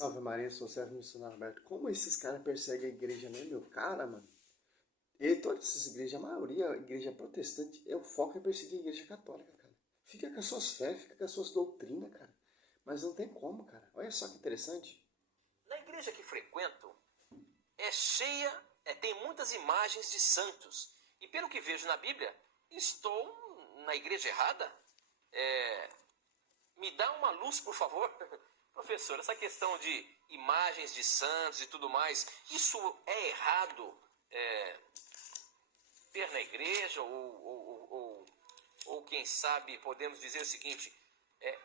Salve Maria, sou o servo missionário Alberto. Como esses caras perseguem a igreja, né, meu? Cara, mano. E todas essas igrejas, a maioria, a igreja protestante, o foco é perseguir a igreja católica, cara. Fica com as suas fés, fica com as suas doutrinas, cara. Mas não tem como, cara. Olha só que interessante. Na igreja que frequento, é cheia, tem muitas imagens de santos. E pelo que vejo na Bíblia, estou na igreja errada? Me dá uma luz, por favor. Professor, essa questão de imagens de santos e tudo mais, isso é errado ter na igreja? Ou quem sabe podemos dizer o seguinte,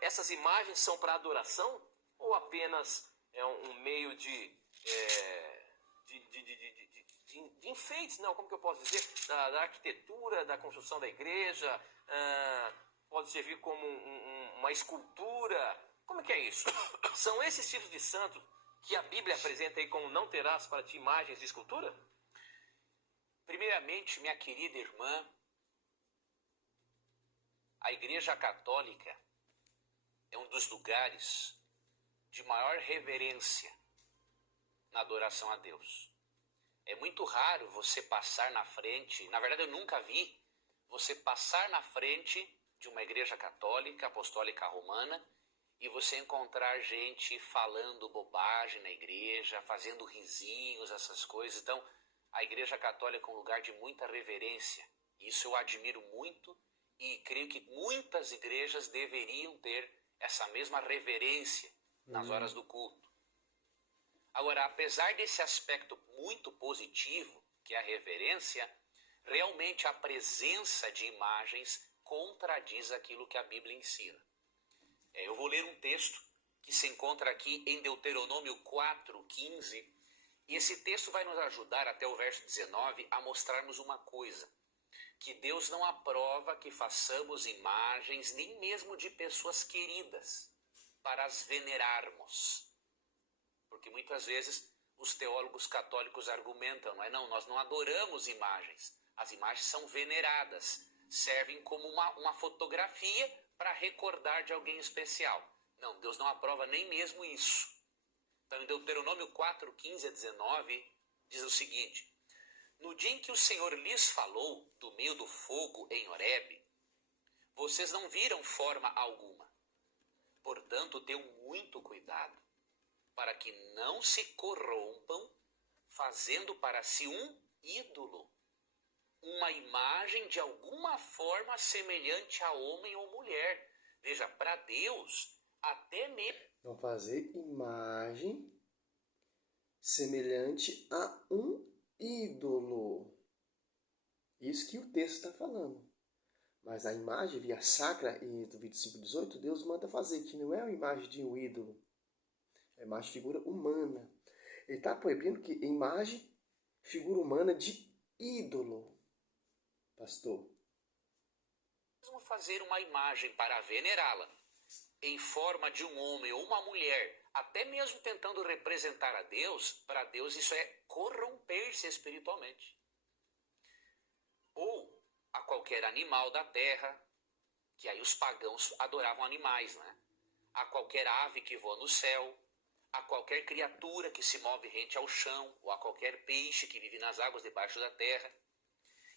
essas imagens são para adoração? Ou apenas é um meio de enfeites, não, como que eu posso dizer, da arquitetura, da construção da igreja, pode servir como uma escultura, como é que é isso? São esses tipos de santos que a Bíblia apresenta aí como não terás para ti imagens de escultura? Primeiramente, minha querida irmã, a Igreja Católica é um dos lugares de maior reverência na adoração a Deus. É muito raro você passar na frente, na verdade eu nunca vi, você passar na frente de uma igreja católica, apostólica romana, e você encontrar gente falando bobagem na igreja, fazendo risinhos, essas coisas. Então, a igreja católica é um lugar de muita reverência. Isso eu admiro muito e creio que muitas igrejas deveriam ter essa mesma reverência nas horas do culto. Agora, apesar desse aspecto muito positivo, que é a reverência, realmente a presença de imagens contradiz aquilo que a Bíblia ensina. Eu vou ler um texto que se encontra aqui em Deuteronômio 4:15, e esse texto vai nos ajudar até o verso 19 a mostrarmos uma coisa, que Deus não aprova que façamos imagens nem mesmo de pessoas queridas para as venerarmos. Porque muitas vezes os teólogos católicos argumentam, não, nós não adoramos imagens. As imagens são veneradas, servem como uma fotografia para recordar de alguém especial. Não, Deus não aprova nem mesmo isso. Então, em Deuteronômio 4:15 a 19, diz o seguinte: no dia em que o Senhor lhes falou do meio do fogo em Horebe, vocês não viram forma alguma. Portanto, tenham muito cuidado, para que não se corrompam, fazendo para si um ídolo, uma imagem de alguma forma semelhante a homem ou mulher. Veja, para Deus, até mesmo... Vão fazer imagem semelhante a um ídolo. Isso que o texto está falando. Mas a imagem via sacra, e do vídeo 5:18, Deus manda fazer, que não é uma imagem de um ídolo. É uma imagem de figura humana. Ele está proibindo que imagem, figura humana de ídolo. Pastor. fazer uma imagem para venerá-la, em forma de um homem ou uma mulher, até mesmo tentando representar a Deus, para Deus isso é corromper-se espiritualmente. Ou a qualquer animal da terra, que aí os pagãos adoravam animais, né? A qualquer ave que voa no céu, a qualquer criatura que se move rente ao chão, ou a qualquer peixe que vive nas águas debaixo da terra.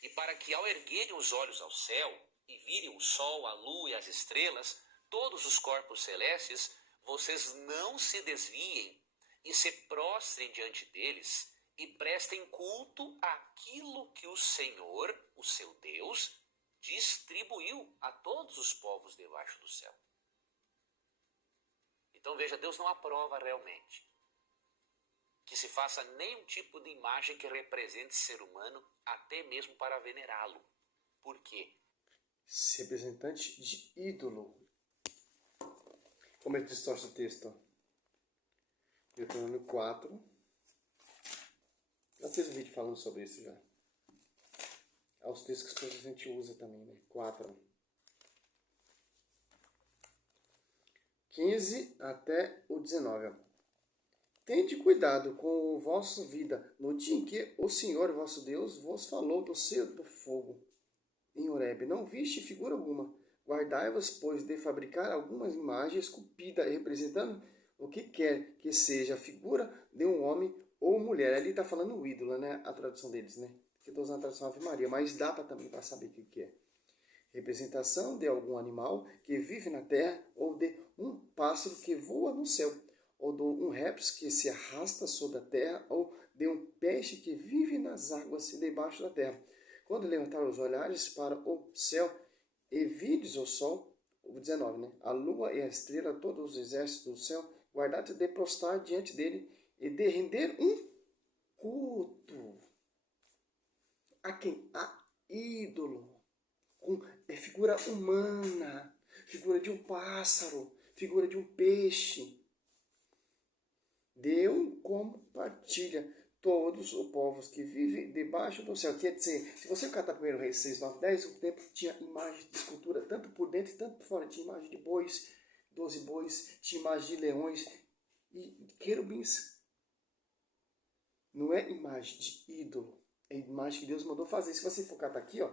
E para que ao erguerem os olhos ao céu, e virem o sol, a lua e as estrelas, todos os corpos celestes, vocês não se desviem e se prostrem diante deles e prestem culto àquilo que o Senhor, o seu Deus, distribuiu a todos os povos debaixo do céu. Então veja, Deus não aprova realmente que se faça nenhum tipo de imagem que represente ser humano, até mesmo para venerá-lo. Por quê? Representante de ídolo. Como é que distorce o texto? Deuteronômio 4. Já fiz um vídeo falando sobre isso já. É os textos que a gente usa também, né? 4. 15 até o 19. Tende cuidado com a vossa vida no dia em que o Senhor, vosso Deus, vos falou do seio do fogo em Horebe. Não viste figura alguma. Guardai-vos, pois, de fabricar algumas imagens esculpidas representando o que quer que seja a figura de um homem ou mulher. Ali está falando o ídolo, né? A tradução deles, né? Que estou usando a tradução Ave Maria, mas dá também para saber o que é. Representação de algum animal que vive na terra, ou de um pássaro que voa no céu, ou de um réptil que se arrasta sobre a terra, ou de um peixe que vive nas águas e debaixo da terra. Quando levantar os olhares para o céu e vides o sol, o 19, né? A lua e a estrela, todos os exércitos do céu, guardar-te de prostrar diante dele e de render um culto. A quem? A ídolo. É figura humana, figura de um pássaro, figura de um peixe. Deu como partilha todos os povos que vivem debaixo do céu. Quer dizer, se você catar 1 Reis 6, 9, 10, o templo tinha imagem de escultura, tanto por dentro e tanto por fora. Tinha imagem de bois, 12 bois, tinha imagem de leões e querubins. Não é imagem de ídolo, é imagem que Deus mandou fazer. Se você for catar aqui, ó,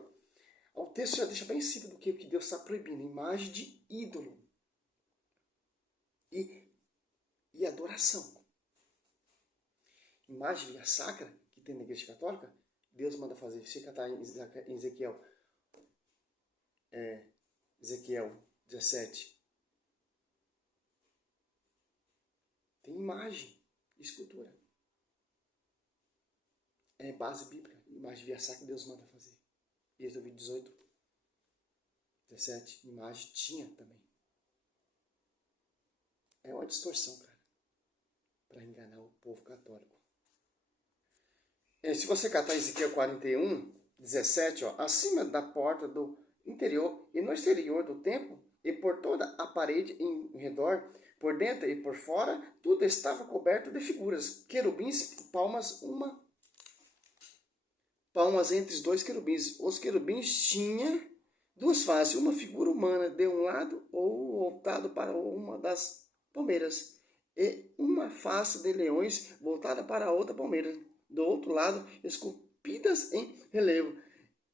o texto já deixa bem simples do que Deus está proibindo. Imagem de ídolo. E adoração. Imagem via sacra, que tem na Igreja Católica, Deus manda fazer. Você catar em Ezequiel 17. Tem imagem, escultura. É base bíblica. Imagem via sacra, Deus manda fazer. Êxodo 18, 17, imagem tinha também. É uma distorção, cara, para enganar o povo católico. Se você catar Ezequiel 41, 17, ó, acima da porta do interior e no exterior do templo, e por toda a parede em redor, por dentro e por fora, tudo estava coberto de figuras, querubins, palmas entre os dois querubins. Os querubins tinham duas faces, uma figura humana de um lado ou voltado para uma das palmeiras, e uma face de leões voltada para a outra palmeira, do outro lado, esculpidas em relevo,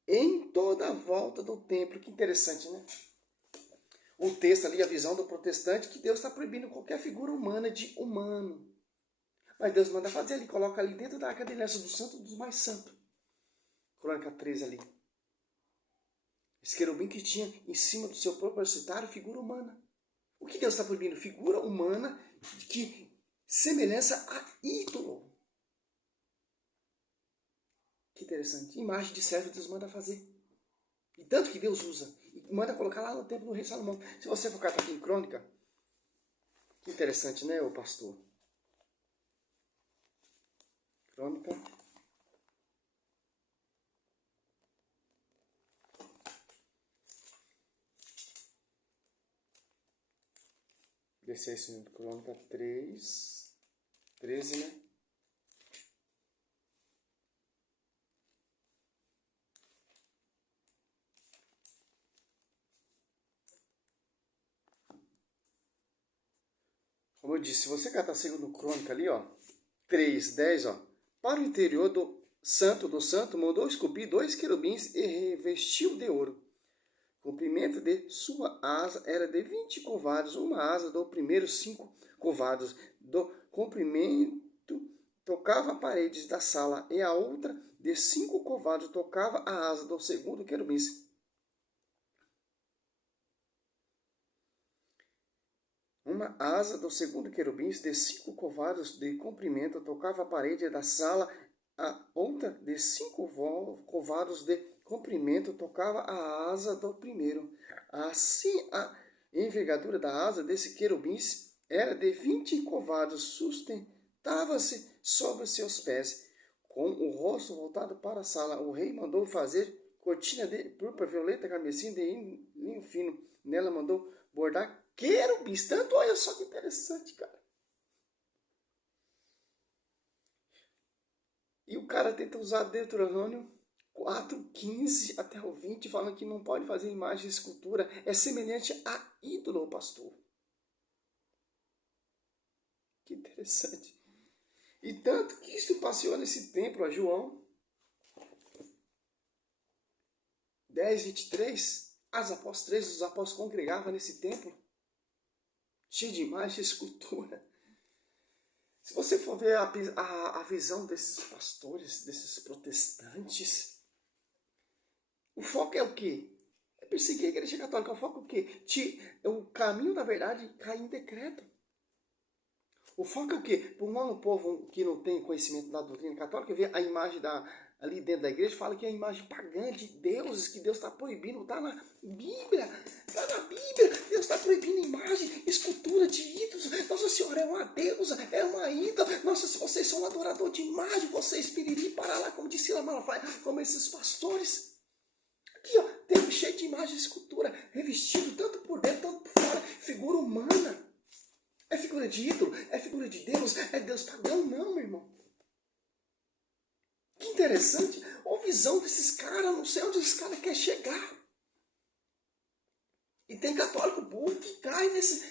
em toda a volta do templo. Que interessante, né? O texto ali, a visão do protestante, que Deus está proibindo qualquer figura humana de humano. Mas Deus manda fazer, ele coloca ali dentro da arca de aliança do santo dos mais santos. Crônica 13 ali. Esse querubim que tinha em cima do seu proprietário figura humana. O que Deus está proibindo? Figura humana que semelhança a ídolo. Que interessante. Imagem de servo Deus manda fazer. E tanto que Deus usa. E manda colocar lá no templo do rei Salomão. Se você for catar aqui em Crônica, que interessante, né, o pastor? Crônica. Descer isso no Crônica 3, 13, né? Como eu disse, se você catar segundo Crônica ali, ó, 3, 10, ó, para o interior do santo, mandou esculpir 2 querubins e revestiu de ouro. O comprimento de sua asa era de 20 covados, uma asa do primeiro 5 covados. Do comprimento tocava a parede da sala, e a outra de 5 covados tocava a asa do segundo querubim. Uma asa do segundo querubim de 5 covados de comprimento tocava a parede da sala, a outra de 5 covados de comprimento tocava a asa do primeiro. Assim, a envergadura da asa desse querubim era de 20 covados, sustentava-se sobre seus pés. Com o rosto voltado para a sala, o rei mandou fazer cortina de púrpura, violeta, carmesim, de linho fino. Nela mandou bordar querubins. Tanto, olha só que interessante, cara. E o cara tenta usar Deuteronômio 4:15 até o 20, falando que não pode fazer imagem de escultura. É semelhante a ídolo, pastor. Que interessante. E tanto que isso passeou nesse templo a João 10, 23. As apóstolos 3, os apóstolos congregavam nesse templo, cheio de imagem e escultura. você for ver a visão desses pastores, desses protestantes, o foco é o quê? É perseguir a igreja católica. O foco é o quê? O caminho da verdade cai em decreto. O foco é o quê? Por um povo que não tem conhecimento da doutrina católica, vê a imagem ali dentro da igreja, fala que é a imagem pagã de deuses, que Deus está proibindo. Está na Bíblia. Está na Bíblia. Deus está proibindo imagem, escultura de ídolos. Nossa Senhora é uma deusa, é uma ídola. Nossa, se vocês são um adorador de imagem, vocês piriri para lá, como disse lá Malafaia, como esses pastores. Aqui, ó, templo cheio de imagem e escultura, revestido tanto por dentro, tanto por fora, figura humana. É figura de ídolo? É figura de Deus? É Deus pagão? Não, meu irmão. Que interessante. Olha a visão desses caras. Não sei onde esses caras querem chegar. E tem católico burro que cai nesse...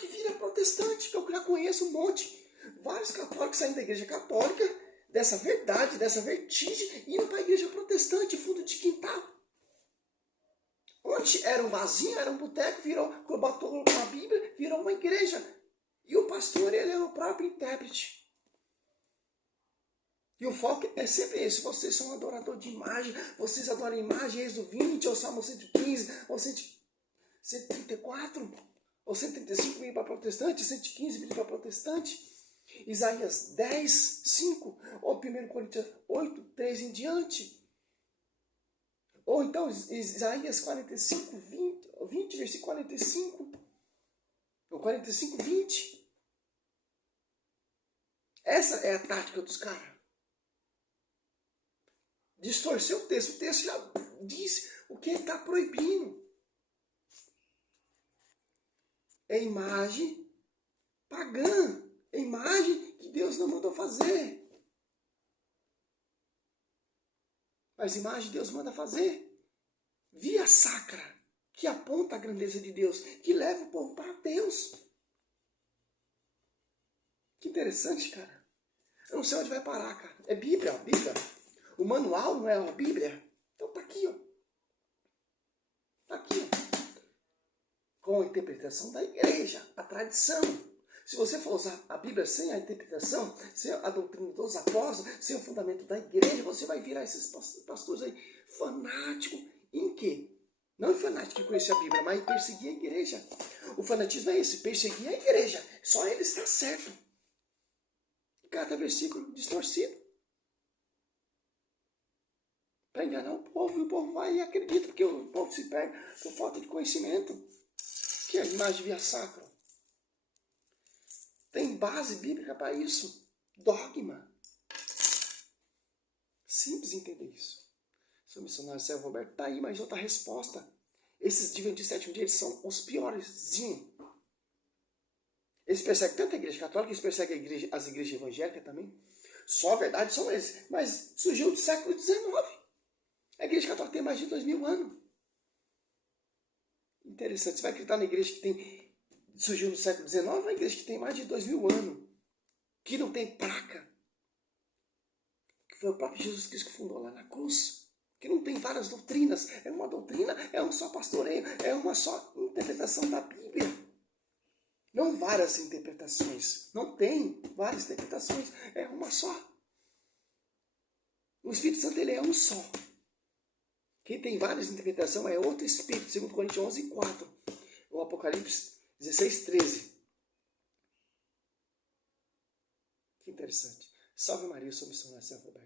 que vira protestante, que eu já conheço um monte. Vários católicos saindo da igreja católica, dessa verdade, dessa vertigem, indo para a igreja protestante, fundo de quintal. Onde era um vasinho, era um boteco, botou uma Bíblia, virou uma igreja. E o pastor, ele é o próprio intérprete. E o foco é sempre esse. Vocês são um adorador de imagem. Vocês adoram imagem, Êxodo 20, ou Salmo 115, ou 134, ou 135 Bíblia para protestante, 115 Bíblia para protestante. Isaías 10, 5, ou 1 Coríntios 8, 3 em diante. Ou então Isaías 45, 20, versículo 45. Ou 45, 20. Essa é a tática dos caras. Distorcer o texto. O texto já diz o que ele está proibindo. É imagem pagã. É imagem que Deus não mandou fazer. Mas imagem Deus manda fazer. Via sacra, que aponta a grandeza de Deus, que leva o povo para Deus. Que interessante, cara. Eu não sei onde vai parar, cara. É Bíblia, a Bíblia. O manual não é a Bíblia. Então tá aqui, ó. Tá aqui, ó. Com a interpretação da igreja, a tradição. Se você for usar a Bíblia sem a interpretação, sem a doutrina dos apóstolos, sem o fundamento da igreja, você vai virar esses pastores aí fanáticos. Em quê? Não é fanático de conhecer a Bíblia, mas em perseguir a igreja. O fanatismo é esse, perseguir a igreja. Só ele está certo. Cada versículo distorcido. Para enganar o povo, e o povo vai e acredita, porque o povo se perde por falta de conhecimento. Que é a imagem via sacra. Tem base bíblica para isso. Dogma. Simples entender isso. Seu missionário Sérgio Roberto está aí, mas outra resposta. Esses adventistas do sétimo dia, eles são os piorzinhos. Eles perseguem tanto a igreja católica, eles perseguem as igrejas evangélicas também. Só a verdade são eles. Mas surgiu do século XIX. A igreja católica tem mais de 2000 anos. Interessante. Você vai acreditar na igreja que surgiu no século XIX, uma igreja que tem mais de 2000 anos. Que não tem placa. Que foi o próprio Jesus Cristo que fundou lá na cruz. Que não tem várias doutrinas. É uma doutrina, é um só pastoreio, é uma só interpretação da Bíblia. Não várias interpretações. Não tem várias interpretações. É uma só. O Espírito Santo, ele é um só. Quem tem várias interpretações é outro Espírito. 2 Coríntios 11, 4. O Apocalipse 16, 13. Que interessante. Salve Maria, eu sou missionário Sérgio Roberto.